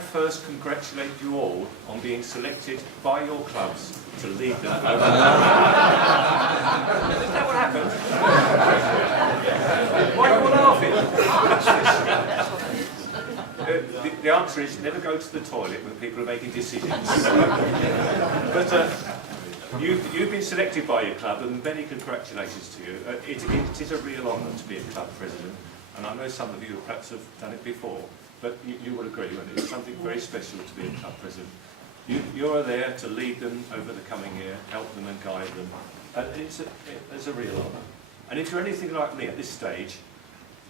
I first congratulate you all on being selected by your clubs to lead them over the Is that what happened? Why are you all laughing? The answer is never go to the toilet when people are making decisions. But you've been selected by your club, and many congratulations to you. It is a real honour to be a club president, and I know some of you perhaps have done it before, but you will agree when it's something very special to be a club president. You are there to lead them over the coming year, help them and guide them. It's a real honour. And if you're anything like me at this stage,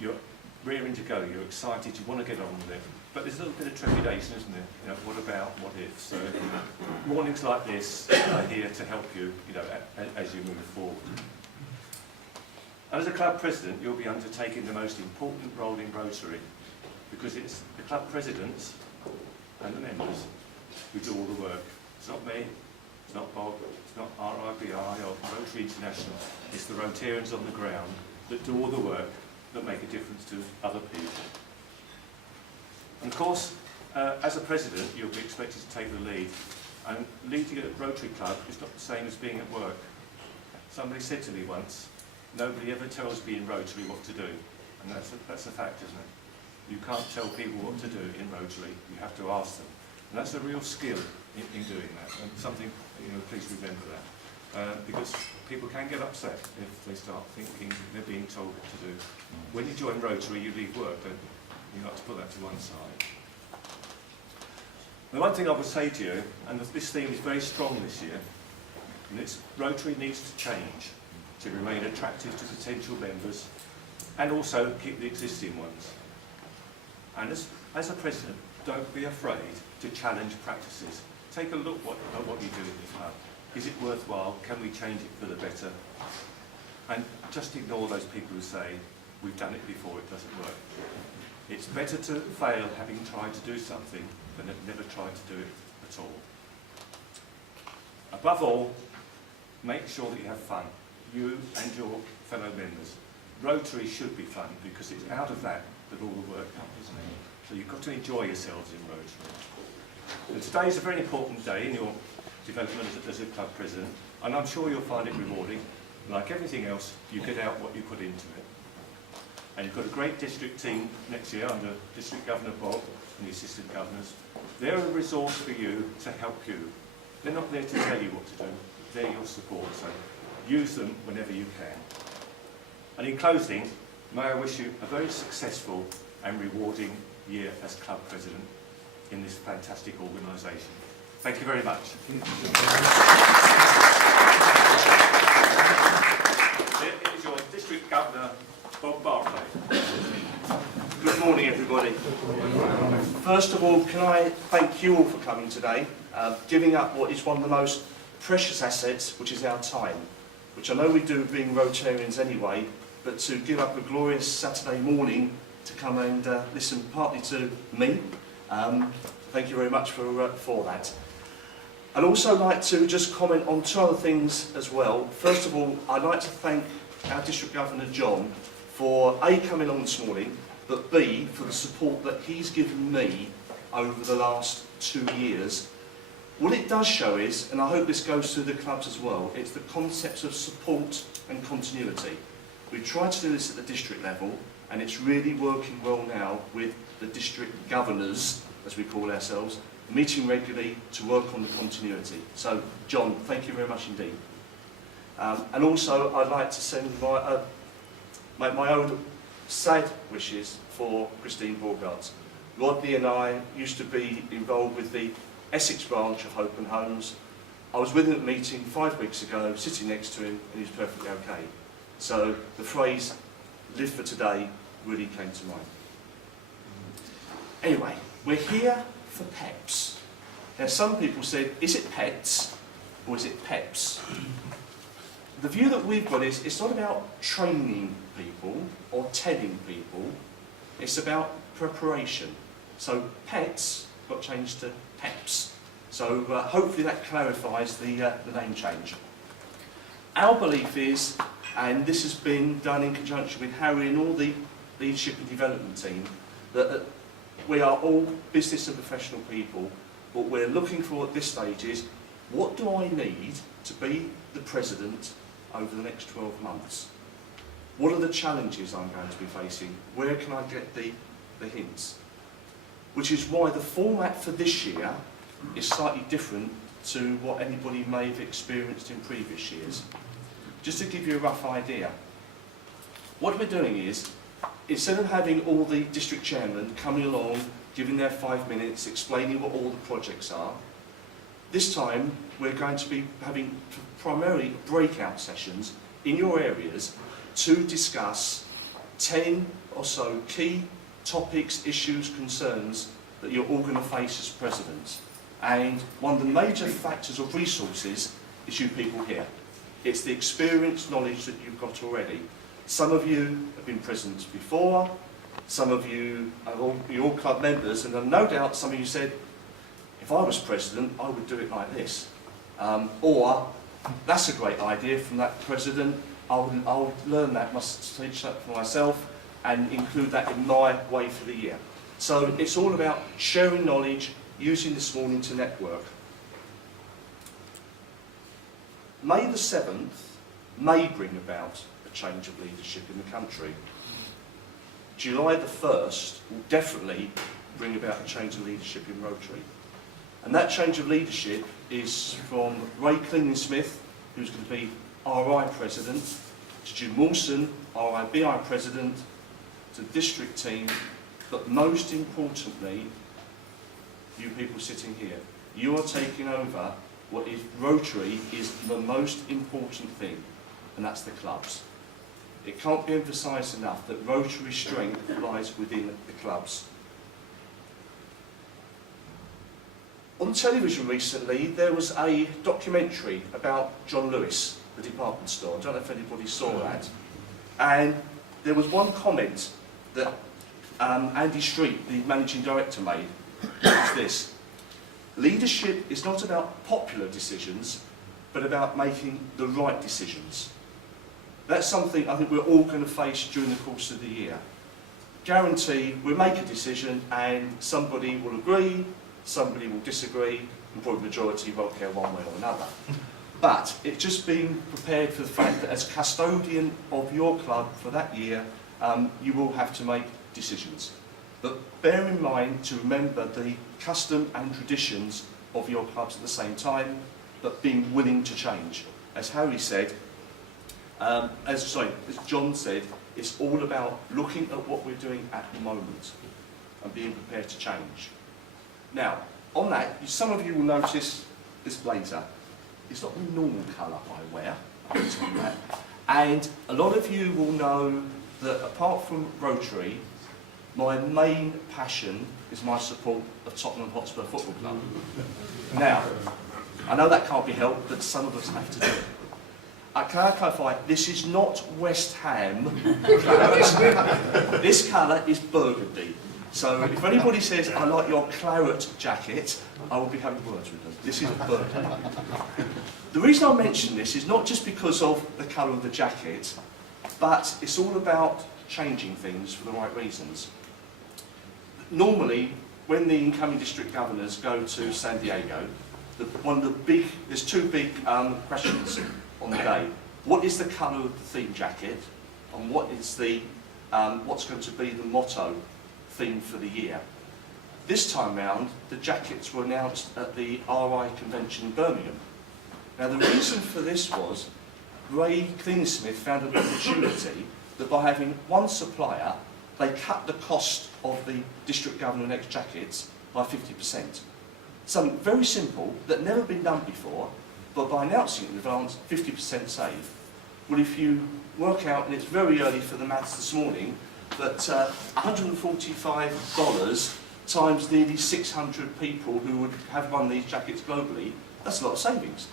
you're rearing to go, you're excited, you want to get on with it. But there's a little bit of trepidation, isn't there? You know, what about, what if? So mornings like this are here to help you, as you move forward. And as a club president, you'll be undertaking the most important role in Rotary, because it's the club presidents and the members who do all the work. It's not me, it's not Bob, it's not RIBI or Rotary International. It's the Rotarians on the ground that do all the work that make a difference to other people. And of course, as a president, you'll be expected to take the lead. And leading at a Rotary Club is not the same as being at work. Somebody said to me once, nobody ever tells me in Rotary what to do. And that's a fact, isn't it? You can't tell people what to do in Rotary, you have to ask them. And that's a real skill in doing that, and something, please remember that. Because people can get upset if they start thinking they're being told what to do. When you join Rotary, you leave work, don't you? You like to put that to one side. The one thing I would say to you, and this theme is very strong this year, and it's Rotary needs to change to remain attractive to potential members and also keep the existing ones. And as a president, don't be afraid to challenge practices. Take a look at what you do in the club. Is it worthwhile? Can we change it for the better? And just ignore those people who say, we've done it before, it doesn't work. It's better to fail having tried to do something than have never tried to do it at all. Above all, make sure that you have fun, you and your fellow members. Rotary should be fun because it's out of that all the work comes, isn't it? So you've got to enjoy yourselves in Rotary. And today is a very important day in your development as a club president, and I'm sure you'll find it rewarding. Like everything else, you get out what you put into it. And you've got a great district team next year under District Governor Bob and the Assistant Governors. They're a resource for you to help you. They're not there to tell you what to do, they're your support, so use them whenever you can. And in closing, may I wish you a very successful and rewarding year as club president in this fantastic organisation. Thank you very much. Here is your District Governor, Bob Barclay. Good morning, everybody. First of all, can I thank you all for coming today, giving up what is one of the most precious assets, which is our time, which I know we do being Rotarians anyway, but to give up a glorious Saturday morning to come and listen partly to me. Thank you very much for that. I'd also like to just comment on two other things as well. First of all, I'd like to thank our District Governor John for A, coming on this morning, but B, for the support that he's given me over the last 2 years. What it does show is, and I hope this goes to the clubs as well, it's the concepts of support and continuity. We've tried to do this at the district level, and it's really working well now with the district governors, as we call ourselves, meeting regularly to work on the continuity. So, John, thank you very much indeed. And also, I'd like to send my own sad wishes for Christine Borgart. Rodney and I used to be involved with the Essex branch of Hope and Homes. I was with him at a meeting 5 weeks ago, sitting next to him, and he was perfectly okay. So the phrase, live for today, really came to mind. Anyway, we're here for PEPs. Now some people said, is it pets or is it PEPs? The view that we've got is, it's not about training people or telling people, it's about preparation. So pets got changed to PEPs. So hopefully that clarifies the name change. Our belief is, and this has been done in conjunction with Harry and all the leadership and development team, that we are all business and professional people. What we're looking for at this stage is, what do I need to be the president over the next 12 months? What are the challenges I'm going to be facing? Where can I get the hints? Which is why the format for this year is slightly different to what anybody may have experienced in previous years. Just to give you a rough idea, what we're doing is, instead of having all the district chairmen coming along, giving their 5 minutes, explaining what all the projects are, this time we're going to be having primarily breakout sessions in your areas to discuss 10 or so key topics, issues, concerns that you're all going to face as presidents. And one of the major factors of resources is you people here. It's the experience, knowledge that you've got already. Some of you have been presidents before, some of you are all club members, and no doubt some of you said, if I was president, I would do it like this. Or, that's a great idea from that president, I'll learn that, must teach that for myself, and include that in my way for the year. So it's all about sharing knowledge, using this morning to network. May the 7th may bring about a change of leadership in the country. July the 1st will definitely bring about a change of leadership in Rotary. And that change of leadership is from Ray Cleaning-Smith, who's going to be RI President, to Jim Wilson, RIBI President, to the district team, but most importantly, you people sitting here, you are taking over what is Rotary is the most important thing, and that's the clubs. It can't be emphasised enough that Rotary's strength lies within the clubs. On television recently, there was a documentary about John Lewis, the department store. I don't know if anybody saw that. And there was one comment that Andy Street, the managing director, made. It was this: leadership is not about popular decisions, but about making the right decisions. That's something I think we're all going to face during the course of the year. Guarantee we'll make a decision and somebody will agree, somebody will disagree, and probably the majority won't care one way or another. But it's just being prepared for the fact that as custodian of your club for that year, you will have to make decisions. But bear in mind to remember the custom and traditions of your clubs at the same time, but being willing to change. As Harry said, as John said, it's all about looking at what we're doing at the moment and being prepared to change. Now, on that, some of you will notice this blazer. It's not the normal colour I wear, I can tell you that. And a lot of you will know that apart from Rotary, my main passion is my support of Tottenham Hotspur Football Club. Now, I know that can't be helped, but some of us have to do it. Can I clarify, this is not West Ham claret. This colour is burgundy. So if anybody says, I like your claret jacket, I will be having words with them. This is burgundy. The reason I mention this is not just because of the colour of the jacket, but it's all about changing things for the right reasons. Normally, when the incoming district governors go to San Diego, there's two big questions on the day. What is the colour of the theme jacket, and what is the what's going to be the motto theme for the year? This time round, the jackets were announced at the RI convention in Birmingham. Now the reason for this was Ray Cleaning-Smith found an opportunity that by having one supplier, they cut the cost of the district governor-elect jackets by 50%. Something very simple that never been done before, but by announcing it in advance, 50% save. Well, if you work out, and it's very early for the maths this morning, but $145 times nearly 600 people who would have one of these jackets globally, that's a lot of savings.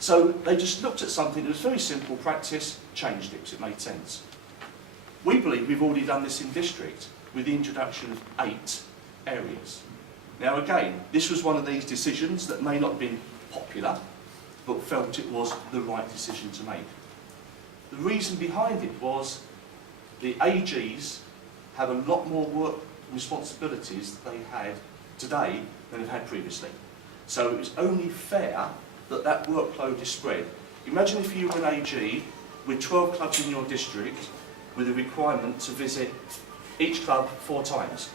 So they just looked at something that was very simple practice, changed it because it made sense. We believe we've already done this in district with the introduction of 8 areas. Now again, this was one of these decisions that may not have been popular, but felt it was the right decision to make. The reason behind it was the AGs have a lot more responsibilities that they had today than they've had previously. So it's only fair that that workload is spread. Imagine if you were an AG with 12 clubs in your district with a requirement to visit each club 4 times.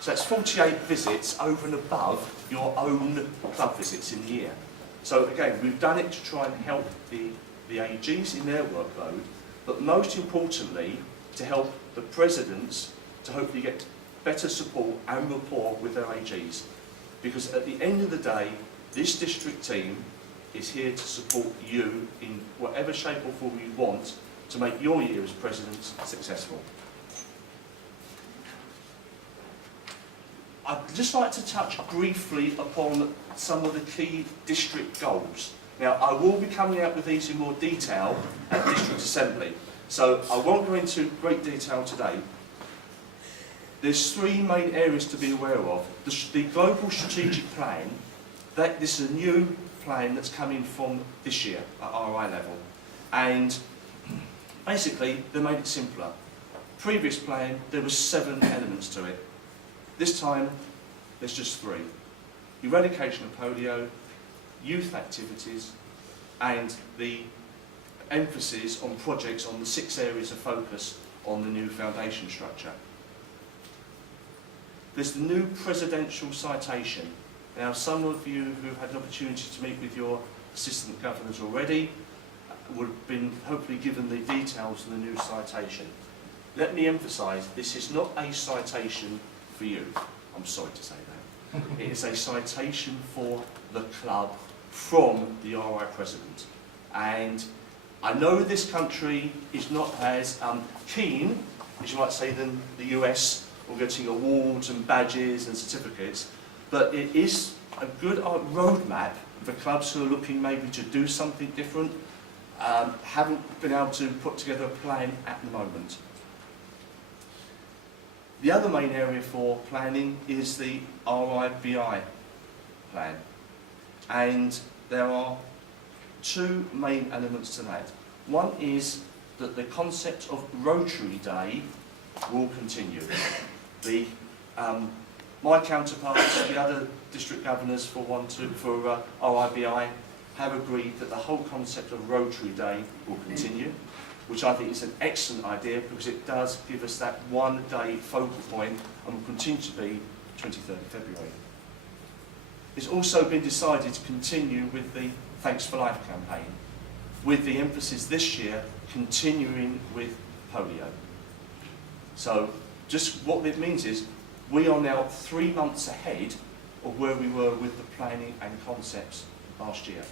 So that's 48 visits over and above your own club visits in the year. So again, we've done it to try and help the AGs in their workload, but most importantly, to help the presidents to hopefully get better support and rapport with their AGs. Because at the end of the day, this district team is here to support you in whatever shape or form you want to make your year as presidents successful. I'd just like to touch briefly upon some of the key district goals. Now, I will be coming out with these in more detail at District Assembly, so I won't go into great detail today. There's 3 main areas to be aware of. The Global Strategic Plan, this is a new plan that's coming from this year at RI level. And basically, they made it simpler. Previous plan, there were 7 elements to it. This time, there's just 3. Eradication of polio, youth activities, and the emphasis on projects on the 6 areas of focus on the new foundation structure. There's the new presidential citation. Now, some of you who've had an opportunity to meet with your assistant governors already would have been hopefully given the details of the new citation. Let me emphasise, this is not a citation for you. I'm sorry to say that. It is a citation for the club from the RI president. And I know this country is not as keen, as you might say, than the US, or getting awards and badges and certificates, but it is a good roadmap for clubs who are looking maybe to do something different, haven't been able to put together a plan at the moment. The other main area for planning is the RIBI plan, and there are 2 main elements to that. One is that the concept of Rotary Day will continue. My counterparts, the other district governors for RIBI, have agreed that the whole concept of Rotary Day will continue, which I think is an excellent idea because it does give us that 1-day focal point and will continue to be 23rd of February. It's also been decided to continue with the Thanks for Life campaign, with the emphasis this year continuing with polio. So just what it means is we are now 3 months ahead of where we were with the planning and concepts last year.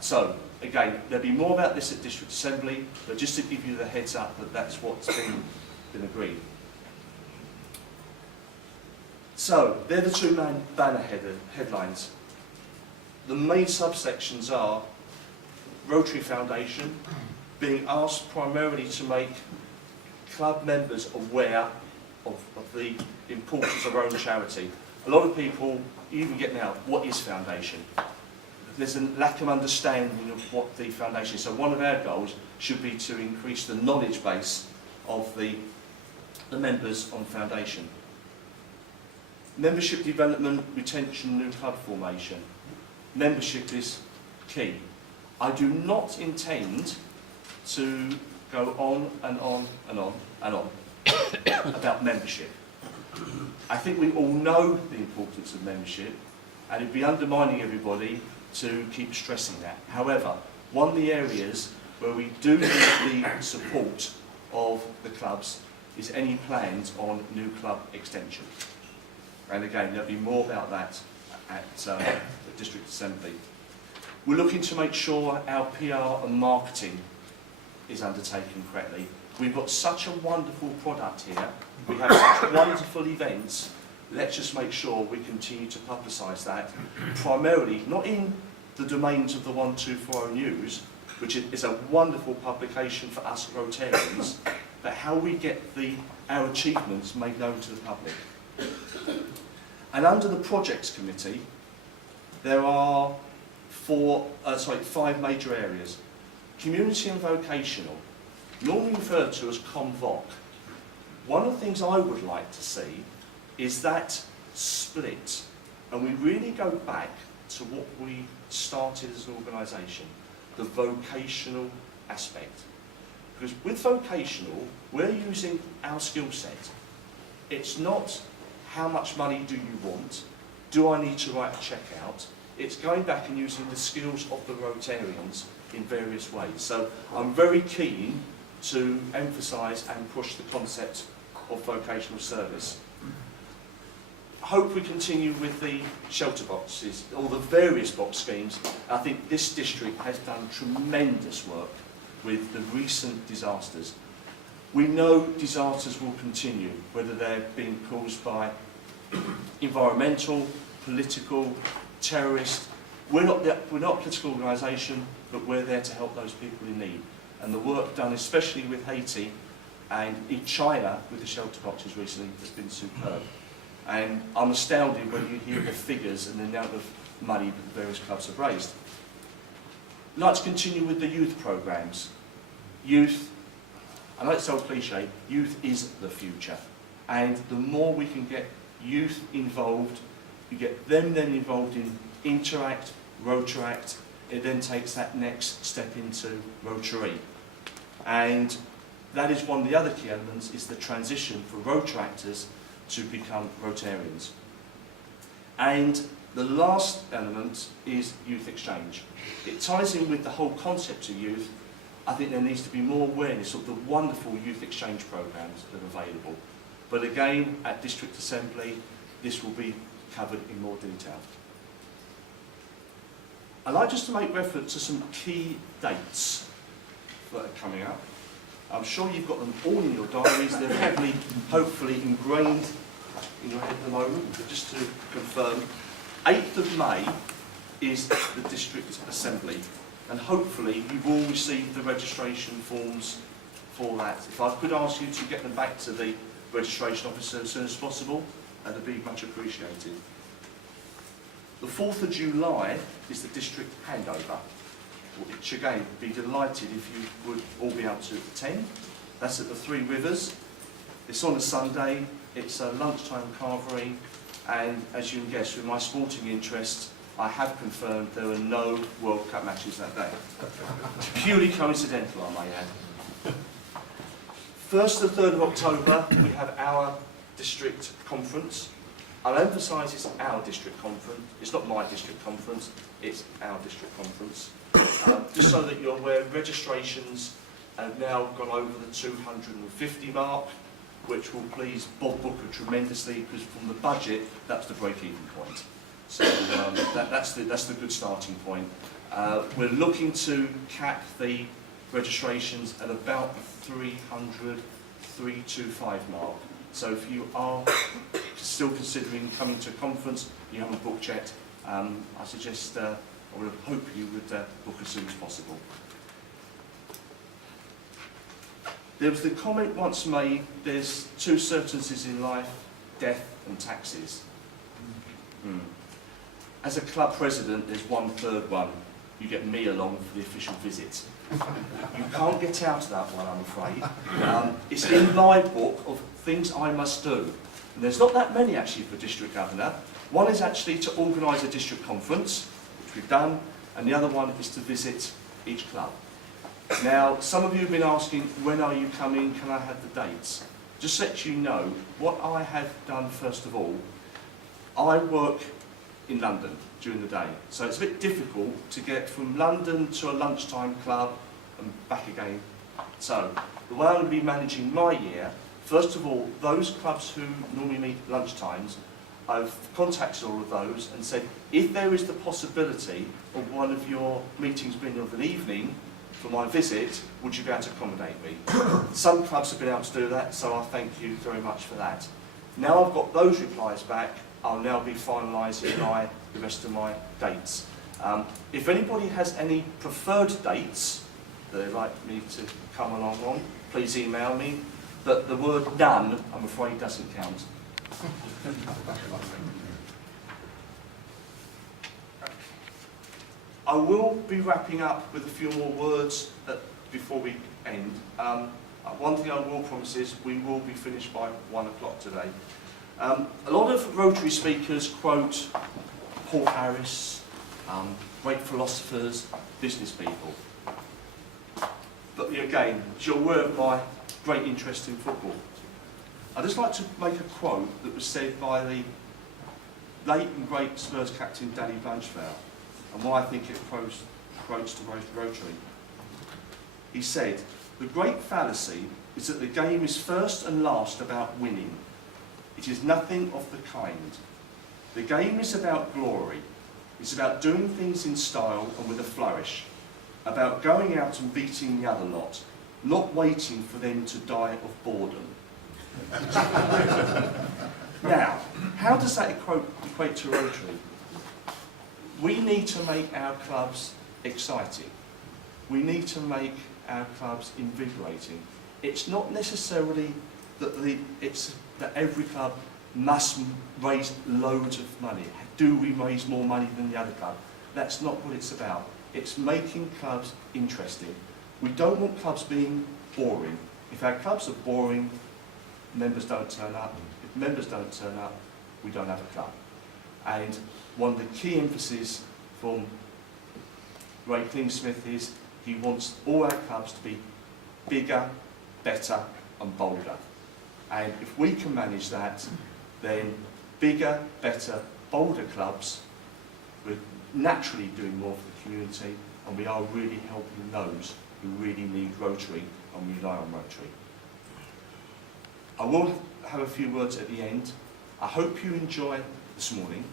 So again, there'll be more about this at District Assembly, but just to give you the heads up that that's what's been agreed. So they're the 2 main banner headlines. The main subsections are Rotary Foundation being asked primarily to make club members aware of the importance of our own charity. A lot of people even get now, what is foundation? There's a lack of understanding of what the foundation is. So one of our goals should be to increase the knowledge base of the members on foundation. Membership development, retention, new club formation. Membership is key. I do not intend to go on and on and on and on about membership. I think we all know the importance of membership, and it'd be undermining everybody to keep stressing that. However, one of the areas where we do need the support of the clubs is any plans on new club extension. And again, there'll be more about that at the District Assembly. We're looking to make sure our PR and marketing is undertaken correctly. We've got such a wonderful product here. We have such wonderful events. Let's just make sure we continue to publicise that, primarily not in the domains of the 1240 News, which is a wonderful publication for us Rotarians, but how we get our achievements made known to the public. And under the Projects Committee, there are 5 major areas. Community and vocational, normally referred to as ComVoc. One of the things I would like to see is that split. And we really go back to what we started as an organisation, the vocational aspect. Because with vocational, we're using our skill set. It's not how much money do you want, do I need to write a cheque out? It's going back and using the skills of the Rotarians in various ways. So I'm very keen to emphasise and push the concept of vocational service. I hope we continue with the shelter boxes, or the various box schemes. I think this district has done tremendous work with the recent disasters. We know disasters will continue, whether they're being caused by environmental, political, terrorist. We're not a political organisation, but we're there to help those people in need. And the work done, especially with Haiti and in China with the shelter boxes recently, has been superb. And I'm astounded when you hear the figures and the amount of money that the various clubs have raised. I'd like to continue with the youth programmes. Youth, I know it's so cliche, youth is the future. And the more we can get youth involved, you get them then involved in Interact, Rotaract, it then takes that next step into Rotary. And that is one of the other key elements, is the transition for Rotaractors to become Rotarians. And the last element is youth exchange. It ties in with the whole concept of youth. I think there needs to be more awareness of the wonderful youth exchange programs that are available. But again, at District Assembly, this will be covered in more detail. I'd like just to make reference to some key dates that are coming up. I'm sure you've got them all in your diaries. They're heavily, hopefully, ingrained in your head at the moment. But just to confirm, 8th of May is the District Assembly. And hopefully you've all received the registration forms for that. If I could ask you to get them back to the registration officer as soon as possible, that'd be much appreciated. The 4th of July is the district handover, which again, be delighted if you would all be able to attend. That's at the Three Rivers. It's on a Sunday, it's a lunchtime carvery, and as you can guess, with my sporting interests, I have confirmed there are no World Cup matches that day. Purely coincidental, I may add. 1st to 3rd of October, we have our district conference. I'll emphasise it's our district conference. It's not my district conference, it's our district conference. Just so that you're aware, registrations have now gone over the 250 mark, which will please Bob Booker tremendously, because from the budget, that's the break-even point. So that's the good starting point. We're looking to cap the registrations at about the 325 mark. So if you are still considering coming to a conference, you haven't booked yet, I suggest, I would hope you would book as soon as possible. There was the comment once made, there's two certainties in life, death and taxes. As a club president, there's one third one. You get me along for the official visit. You can't get out of that one, I'm afraid. It's in my book of things I must do. And there's not that many actually for District Governor. One is actually to organise a district conference, which we've done, and the other one is to visit each club. Now, some of you have been asking, when are you coming? Can I have the dates? Just to let you know, what I have done first of all, I work in London during the day. So it's a bit difficult to get from London to a lunchtime club and back again. So the way I'm going to be managing my year, first of all, those clubs who normally meet lunchtimes, I've contacted all of those and said, if there is the possibility of one of your meetings being of an evening for my visit, would you be able to accommodate me? Some clubs have been able to do that, so I thank you very much for that. Now I've got those replies back, I'll now be finalising the rest of my dates. If anybody has any preferred dates that they'd like me to come along on, please email me. But the word none, I'm afraid, doesn't count. I will be wrapping up with a few more words before we end. One thing I will promise is we will be finished by 1 o'clock today. A lot of Rotary speakers quote Paul Harris, great philosophers, business people. But again, you're aware of my great interest in football. I'd just like to make a quote that was said by the late and great Spurs captain Danny Blanchflower, and why I think it quotes to Rotary. He said, "The great fallacy is that the game is first and last about winning. It is nothing of the kind. The game is about glory. It's about doing things in style and with a flourish, about going out and beating the other lot, not waiting for them to die of boredom." Now, how does that equate to Rotary? We need to make our clubs exciting. We need to make our clubs invigorating. It's not necessarily that every club must raise loads of money. Do we raise more money than the other club? That's not what it's about. It's making clubs interesting. We don't want clubs being boring. If our clubs are boring, members don't turn up. If members don't turn up, we don't have a club. And one of the key emphases from Ray Klingsmith is he wants all our clubs to be bigger, better and bolder. And if we can manage that, then bigger, better, bolder clubs, we're naturally doing more for the community, and we are really helping those who really need Rotary and rely on Rotary. I will have a few words at the end. I hope you enjoy this morning.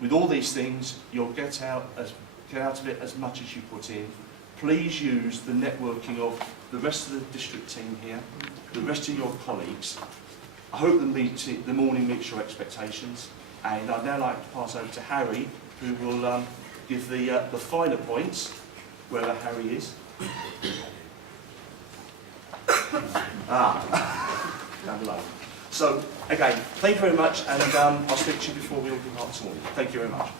With all these things, you'll get out of it as much as you put in. Please use the networking of the rest of the district team here, the rest of your colleagues. I hope the morning meets your expectations, and I'd now like to pass over to Harry, who will give the finer points, wherever Harry is. Down below. So, again, thank you very much, and I'll speak to you before we all depart this morning. Thank you very much.